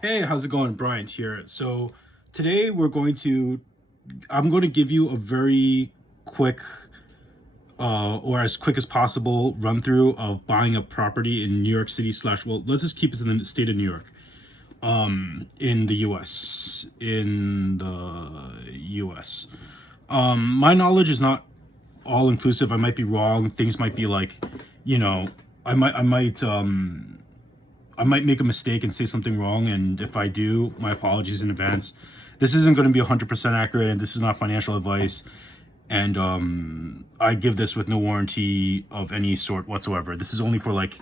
Hey, how's it going? Bryant here. So today I'm going to give you a very quick, or as quick as possible run through of buying a property in New York City slash, well, let's just keep it in the state of New York, in the US, my knowledge is not all inclusive. I might be wrong. Things might be like, you know, I might, I might, I might make a mistake and say something wrong, and if I do, my apologies in advance. This isn't going to be 100% accurate, and this is not financial advice. And I give this with no warranty of any sort whatsoever. This is only for, like,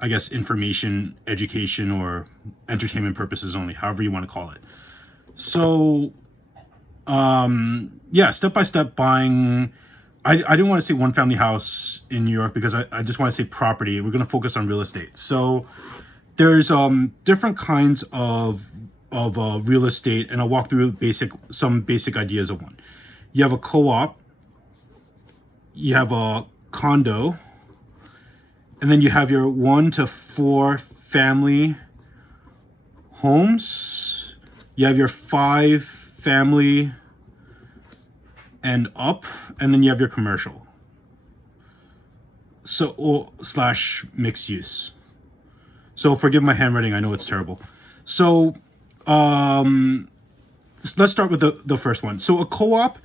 I guess, information, education, or entertainment purposes only, however you want to call it. So, yeah, step by step buying. I didn't want to say one family house in New York because I just want to say property. We're going to focus on real estate. So, there's different kinds of real estate, and I'll walk through some basic ideas of one. You have a co-op, you have a condo, and then you have your 1 to 4 family homes. You have your 5 family and up, and then you have your commercial. So or slash mixed use. So forgive my handwriting. I know it's terrible. So let's start with the first one. So a co-op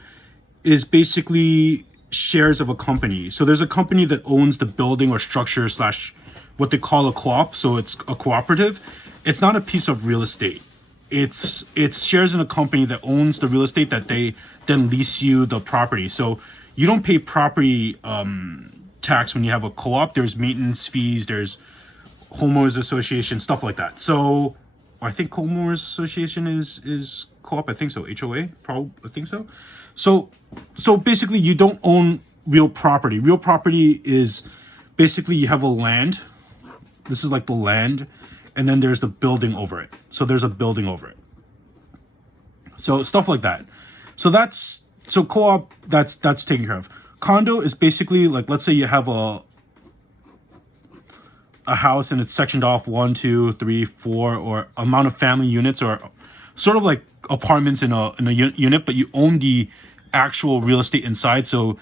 is basically shares of a company. So there's a company that owns the building or structure slash what they call a co-op. So it's a cooperative. It's not a piece of real estate. It's shares in a company that owns the real estate that they then lease you the property. So you don't pay property tax when you have a co-op. There's maintenance fees. There's homeowners association, stuff like that. So I think homeowners association is co-op. I think so. HOA, probably. I think so. So basically, you don't own real property. Real property is basically you have a land. This is like the land, and then there's the building over it. So there's a building over it. So stuff like that. So co-op, that's taken care of. Condo is basically like, let's say you have a house and it's sectioned off 1, 2, 3, 4, or amount of family units, or sort of like apartments in a unit, but you own the actual real estate inside. So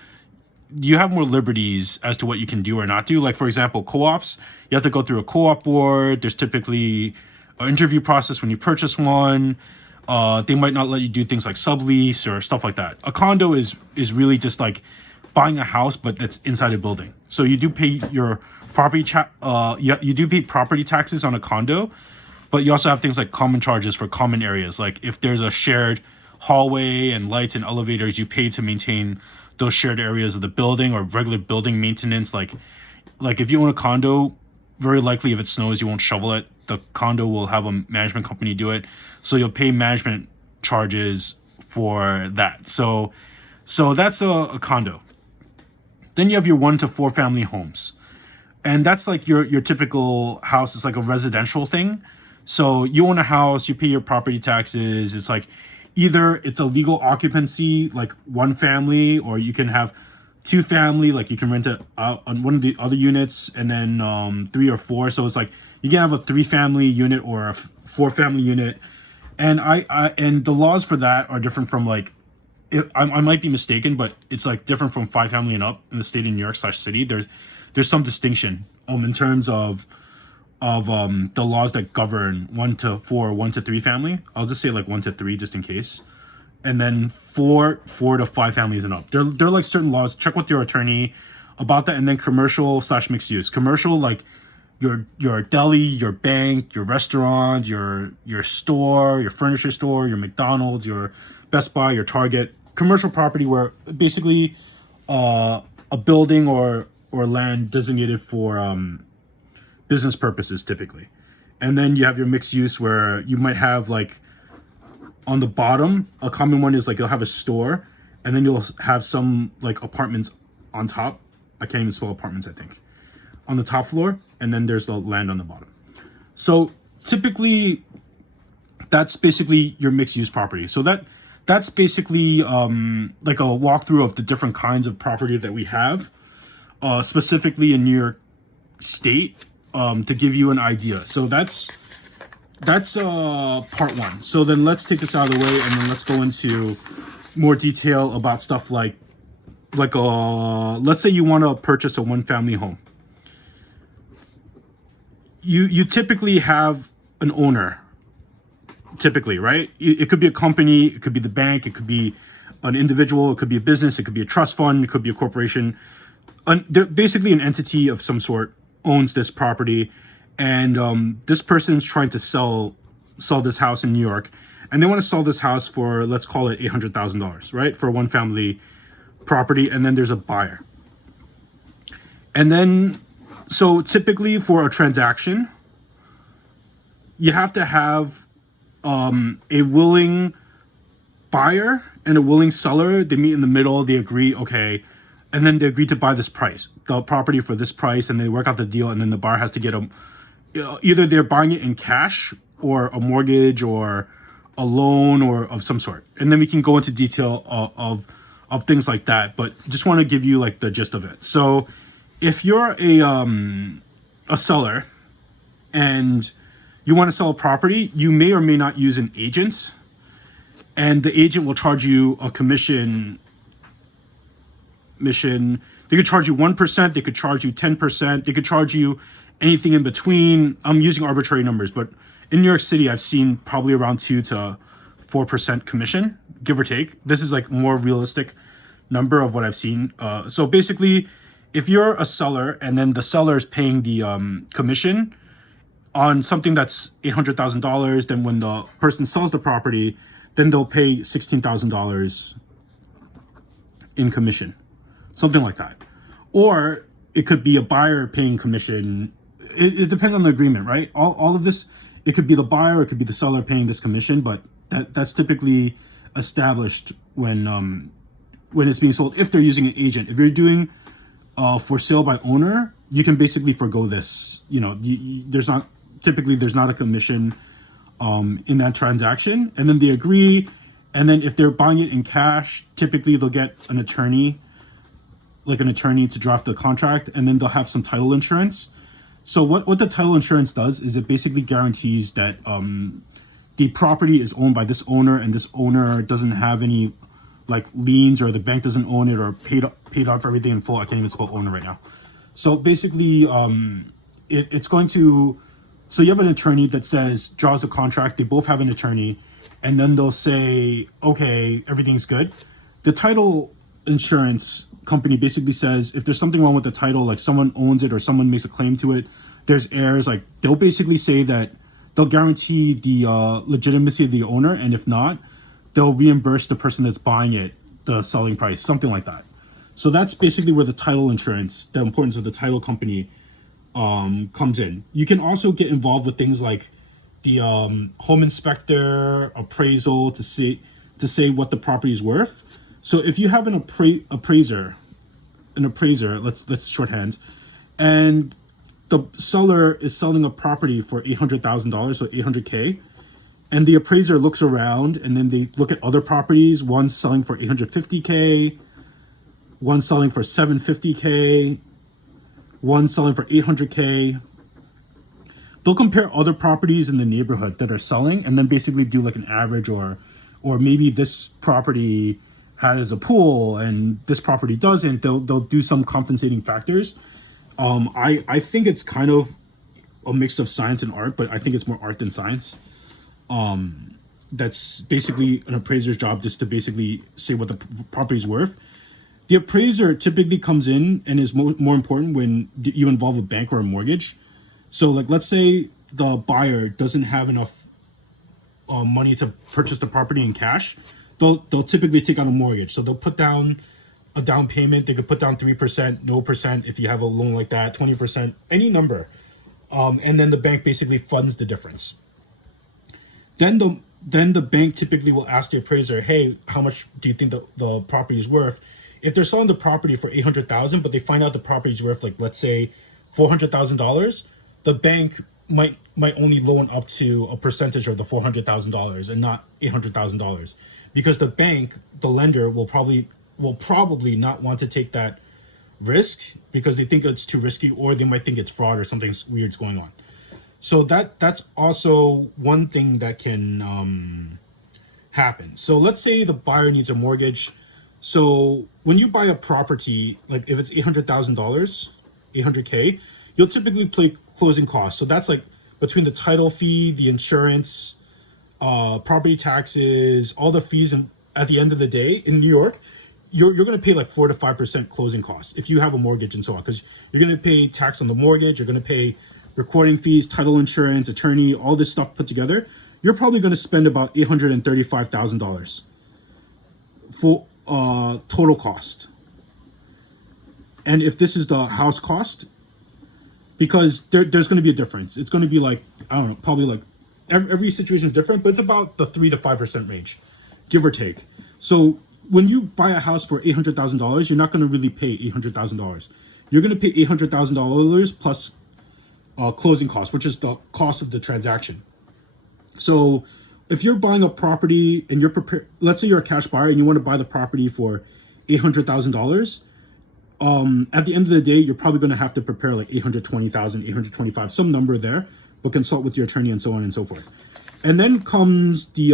you have more liberties as to what you can do or not do. Like, for example, co-ops, you have to go through a co-op board. There's typically an interview process when you purchase one. They might not let you do things like sublease or stuff like that. A condo is really just like buying a house, but it's inside a building. So you do pay your you do pay property taxes on a condo, but you also have things like common charges for common areas. Like if there's a shared hallway and lights and elevators, you pay to maintain those shared areas of the building, or regular building maintenance. Like if you own a condo, very likely if it snows, you won't shovel it. The condo will have a management company do it. So you'll pay management charges for that. So that's a condo. Then you have your 1 to 4 family homes. And that's like your typical house. It's like a residential thing. So you own a house, you pay your property taxes. It's like either it's a legal occupancy, like 1 family, or you can have 2 family, like you can rent it out on one of the other units, and then 3 or 4. So it's like you can have a 3 family unit or a 4 family unit. And and the laws for that are different from, like, I might be mistaken, but it's like different from 5 family and up in the state of New York slash city. There's some distinction in terms of the laws that govern 1 to 4, 1 to 3 family. I'll just say like 1 to 3 just in case, and then 4 to 5 families and up. They're like certain laws. Check with your attorney about that. And then commercial slash mixed use. Commercial, like your deli, your bank, your restaurant, your store, your furniture store, your McDonald's, your Best Buy, your Target. Commercial property where basically a building or land designated for business purposes typically. And then you have your mixed use where you might have, like, on the bottom, a common one is like you'll have a store, and then you'll have some like apartments on top. I can't even spell apartments, I think. On the top floor, and then there's the land on the bottom. So typically that's basically your mixed use property. So that's basically like a walkthrough of the different kinds of property that we have, specifically in New York State, to give you an idea. So that's that's part one. So then let's take this out of the way, and then let's go into more detail about stuff like let's say you want to purchase a one family home. You typically have an owner, typically, right? It could be a company, it could be the bank, it could be an individual, it could be a business, it could be a trust fund, it could be a corporation. They're basically an entity of some sort owns this property, and this person's trying to sell this house in New York, and they want to sell this house for, let's call it $800,000, right, for a one family property. And then there's a buyer, and then so typically for a transaction, you have to have a willing buyer and a willing seller. They meet in the middle, they agree, okay, and then they agree to buy the property for this price, and they work out the deal, and then the buyer has to get either they're buying it in cash or a mortgage or a loan or of some sort. And then we can go into detail of things like that, but just want to give you like the gist of it. So if you're a seller and you want to sell a property, you may or may not use an agent, and the agent will charge you a commission. They could charge you 1%, they could charge you 10%, they could charge you anything in between. I'm using arbitrary numbers, but in New York City, I've seen probably around 2 to 4% commission, give or take. This is like more realistic number of what I've seen. So basically, if you're a seller and then the seller is paying the commission on something that's $800,000, then when the person sells the property, then they'll pay $16,000 in commission, something like that. Or it could be a buyer paying commission. It depends on the agreement, right? All of this, it could be the buyer, it could be the seller paying this commission, but that's typically established when it's being sold. If they're using an agent, if you're doing for sale by owner, you can basically forgo this. There's not a commission in that transaction, and then they agree. And then if they're buying it in cash, typically they'll get an attorney to draft the contract, and then they'll have some title insurance. So what the title insurance does is it basically guarantees that the property is owned by this owner, and this owner doesn't have any like liens, or the bank doesn't own it, or paid off everything in full. I can't even spell owner right now. So basically, it's going to. So you have an attorney that draws a contract. They both have an attorney, and then they'll say, okay, everything's good. The title insurance company basically says if there's something wrong with the title, like someone owns it or someone makes a claim to it, there's heirs, like they'll basically say that they'll guarantee the legitimacy of the owner, and if not, they'll reimburse the person that's buying it the selling price, something like that. So that's basically where the title insurance, the importance of the title company comes in. You can also get involved with things like the home inspector, appraisal, to say what the property is worth. So if you have an appraiser, let's shorthand, and the seller is selling a property for $800,000, so $800K, and the appraiser looks around, and then they look at other properties. One's selling for $850K, one's selling for $750K, one's selling for $800K. They'll compare other properties in the neighborhood that are selling, and then basically do like an average, or maybe this property has a pool and this property doesn't. They'll do some compensating factors. I think it's kind of a mix of science and art, but I think it's more art than science. That's basically an appraiser's job, just to basically say what the property is worth. The appraiser typically comes in and is more important when you involve a bank or a mortgage. So like, let's say the buyer doesn't have enough money to purchase the property in cash. They'll typically take out a mortgage. So they'll put down a down payment. They could put down 3%, no percent if you have a loan like that, 20%, any number. And then the bank basically funds the difference. Then the bank typically will ask the appraiser, hey, how much do you think the property is worth? If they're selling the property for $800,000, but they find out the property is worth, like, let's say $400,000, the bank might only loan up to a percentage of the $400,000 and not $800,000, because the bank, the lender, will probably not want to take that risk because they think it's too risky, or they might think it's fraud or something weird's going on. So that's also one thing that can happen. So let's say the buyer needs a mortgage. So when you buy a property, like if it's $800,000, 800K, you'll typically pay closing costs. So that's like between the title fee, the insurance, property taxes, all the fees, and at the end of the day in New York, you're going to pay like 4 to 5% closing costs if you have a mortgage and so on, because you're going to pay tax on the mortgage, you're going to pay recording fees, title insurance, attorney, all this stuff put together. You're probably going to spend about $835,000 for total cost. And if this is the house cost, because there's going to be a difference. It's going to be like, I don't know, probably like every situation is different, but it's about the 3 to 5% range, give or take. So when you buy a house for $800,000, you're not going to really pay $800,000. You're going to pay $800,000 plus closing costs, which is the cost of the transaction. So if you're buying a property and you're prepared, let's say you're a cash buyer and you want to buy the property for $800,000, at the end of the day, you're probably going to have to prepare like 820,000, 825, some number there, but consult with your attorney and so on and so forth. And then comes the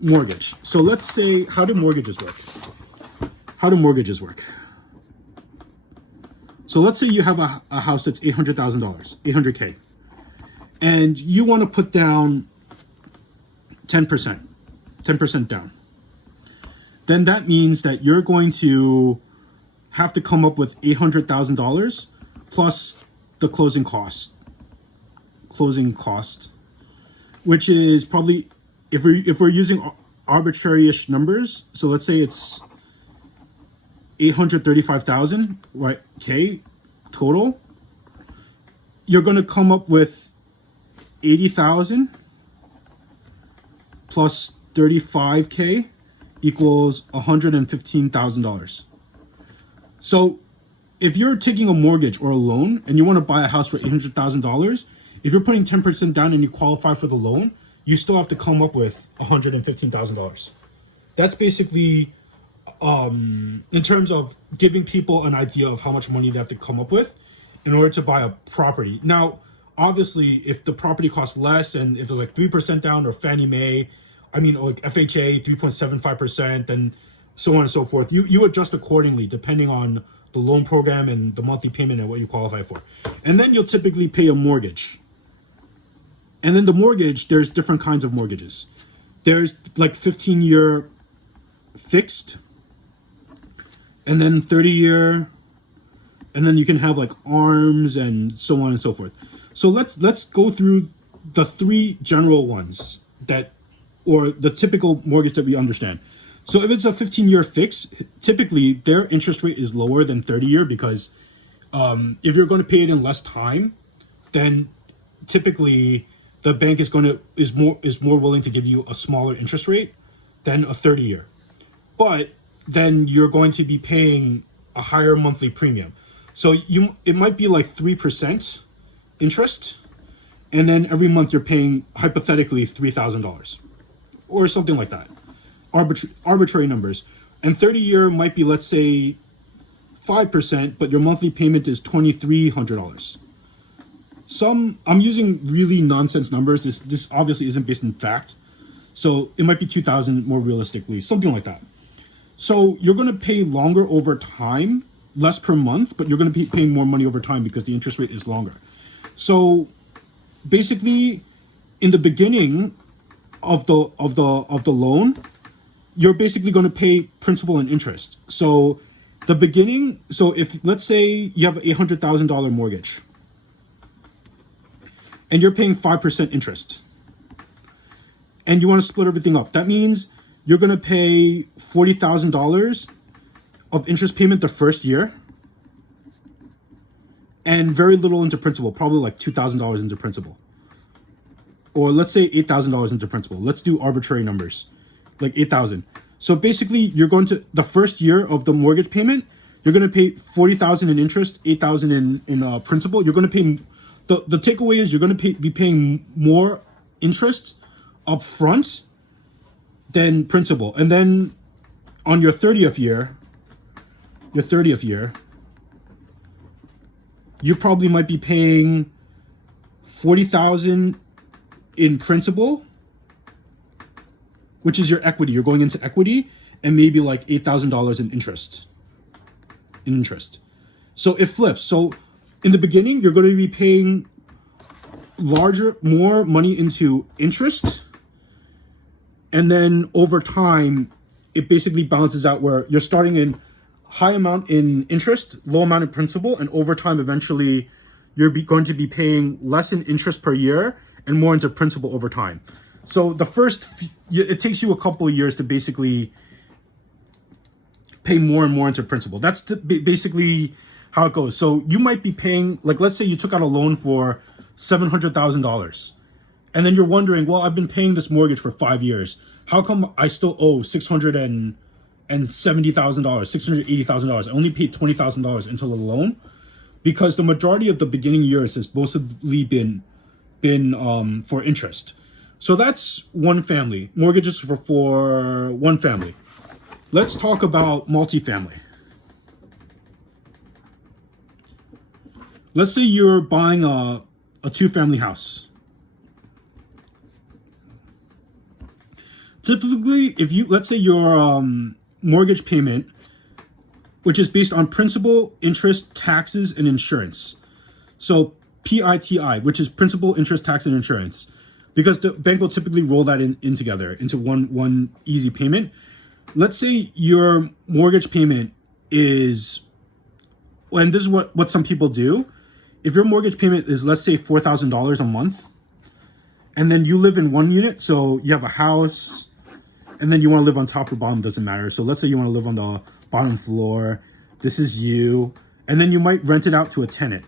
mortgage. So let's say, how do mortgages work? So let's say you have a house that's $800,000, 800K, and you want to put down 10% down. Then that means that you're going to have to come up with $800,000 plus the closing cost, which is probably, if we're using arbitrary-ish numbers, so let's say it's 835,000, right? K total. You're going to come up with 80,000 plus 35K equals $115,000. So if you're taking a mortgage or a loan and you want to buy a house for $800,000, if you're putting 10% down and you qualify for the loan, you still have to come up with $115,000. That's basically, in terms of giving people an idea of how much money they have to come up with in order to buy a property. Now, obviously, if the property costs less and if there's like 3% down or Fannie Mae, or like FHA 3.75%, and so on and so forth, you adjust accordingly depending on the loan program and the monthly payment and what you qualify for. And then you'll typically pay a mortgage. And then the mortgage, there's different kinds of mortgages. There's like 15-year fixed, and then 30-year, and then you can have like ARMs and so on and so forth. So let's go through the three general ones that, or the typical mortgage that we understand. So if it's a 15-year fix, typically their interest rate is lower than 30-year because if you're going to pay it in less time, then typically the bank is more willing to give you a smaller interest rate than a 30-year. But then you're going to be paying a higher monthly premium. So it might be like 3% interest, and then every month you're paying hypothetically $3,000 or something like that. Arbitrary numbers. And 30-year might be, let's say, 5%, but your monthly payment is $2,300. I'm using really nonsense numbers. This obviously isn't based in fact. So it might be 2,000 more realistically, something like that. So you're going to pay longer over time, less per month, but you're going to be paying more money over time because the interest rate is longer. So basically, in the beginning of the loan, you're basically going to pay principal and interest. So the beginning, so if let's say you have an $800,000 mortgage and you're paying 5% interest and you want to split everything up, that means you're going to pay $40,000 of interest payment the first year and very little into principal, probably like $2,000 into principal. Or let's say $8,000 into principal. Let's do arbitrary numbers, like 8,000. So basically, you're going to, the first year of the mortgage payment, you're going to pay 40,000 in interest, 8,000 in principal. You're going to pay, the takeaway is you're going to be paying more interest up front than principal. And then on your 30th year, you probably might be paying $40,000 in principal, which is your equity. You're going into equity, and maybe like $8,000 in interest. So it flips. So in the beginning, you're going to be paying more money into interest, and then over time, it basically balances out where you're starting in high amount in interest, low amount in principal, and over time, eventually, you're going to be paying less in interest per year and more into principal over time. So it takes you a couple of years to basically pay more and more into principal. That's basically how it goes. So you might be paying, like, let's say you took out a loan for $700,000, and then you're wondering, well, I've been paying this mortgage for 5 years. How come I still owe $670,000, $680,000? I only paid $20,000 into the loan, because the majority of the beginning years has mostly been for interest. So that's one family. Mortgages for one family. Let's talk about multifamily. Let's say you're buying a two-family house. Typically, let's say your mortgage payment, which is based on principal, interest, taxes, and insurance. So PITI, which is principal, interest, tax, and insurance, because the bank will typically roll that in together into one easy payment. Let's say your mortgage payment is, and this is what some people do. If your mortgage payment is, let's say, $4,000 a month, and then you live in one unit, so you have a house, and then you want to live on top or bottom, doesn't matter. So let's say you want to live on the bottom floor. This is you, and then you might rent it out to a tenant.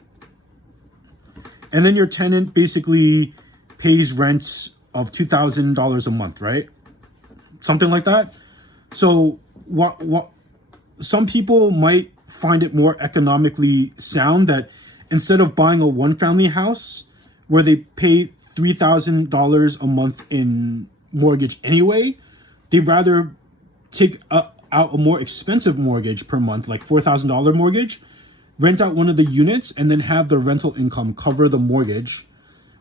And then your tenant basically pays rent of $2,000 a month, right? Something like that. So what some people might find it more economically sound that instead of buying a one-family house where they pay $3,000 a month in mortgage anyway, they'd rather take out a more expensive mortgage per month, like $4,000 mortgage, rent out one of the units, and then have the rental income cover the mortgage,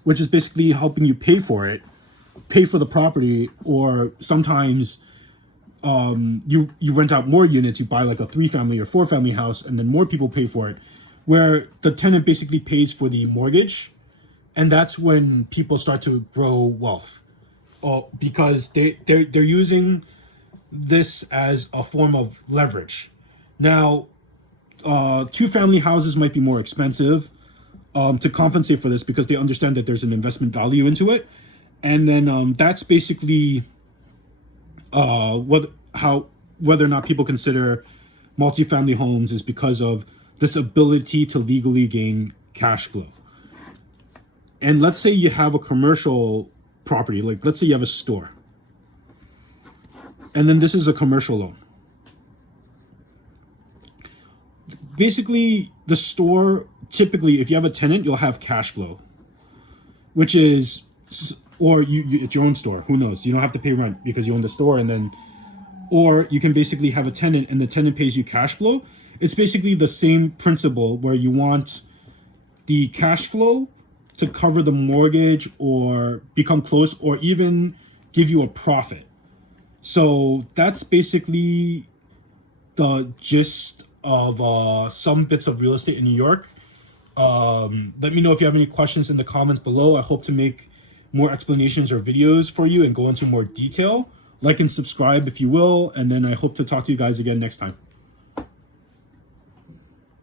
which is basically helping you pay for it, pay for the property, or sometimes you rent out more units. You buy like a 3-family or 4-family house, and then more people pay for it, where the tenant basically pays for the mortgage, and that's when people start to grow wealth, because they're using this as a form of leverage. Now, 2-family houses might be more expensive to compensate for this, because they understand that there's an investment value into it, and then that's basically whether or not people consider multifamily homes is because of this ability to legally gain cash flow. And let's say you have a commercial property, like let's say you have a store, and then this is a commercial loan. Basically, the store, typically, if you have a tenant, you'll have cash flow, which is, or it's your own store. Who knows? You don't have to pay rent because you own the store, and then, or you can basically have a tenant and the tenant pays you cash flow. It's basically the same principle where you want the cash flow to cover the mortgage or become close or even give you a profit. So that's basically the gist of some bits of real estate in New York. Let me know if you have any questions in the comments below. I hope to make more explanations or videos for you and go into more detail. Like and subscribe if you will, and then I hope to talk to you guys again next time.